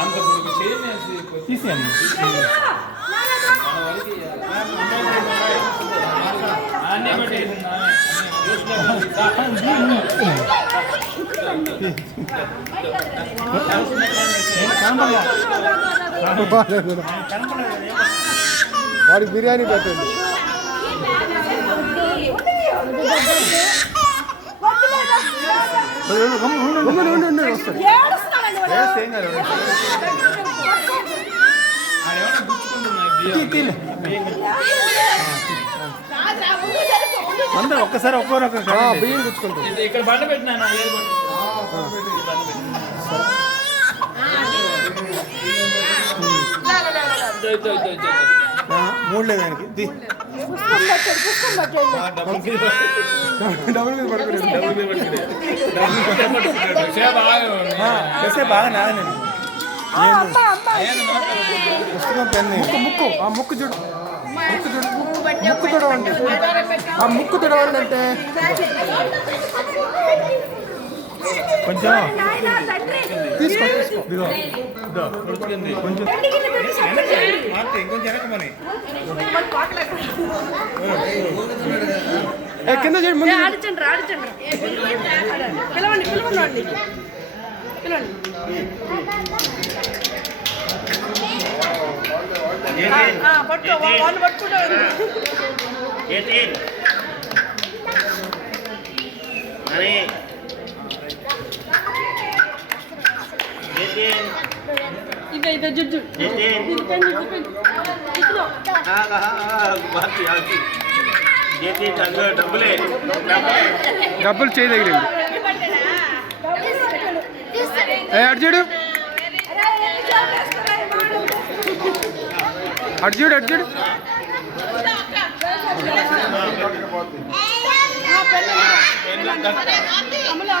అంత తీసేయండి వాడికి బిర్యానీ పెట్టండి. అందరూ ఒక్కసారి ఒక్కొక్కరు బియ్యం గుచ్చుకుంటాం. ఇక్కడ బండ పెట్టినా మూడు లేదు ఆయనకి బాగా నాగనే పుస్తకం పెన్ను ముక్కు ఆ ముక్కు చూడు, ముక్కు చూడు, ముక్కు తుడవండి. ఆ ముక్కు తుడవండి అంటే కొంచెం తీసుకో కొంచెం వెనకమని కింద చేయండి. ముందు పిలవండి పిలవండి పట్టుకో వాళ్ళు పట్టుకుంటారు. ఇదే జుట్టు డబ్బులు చేయదగిరింది. అర్జుడు అర్జుడు అర్జుడు అమలు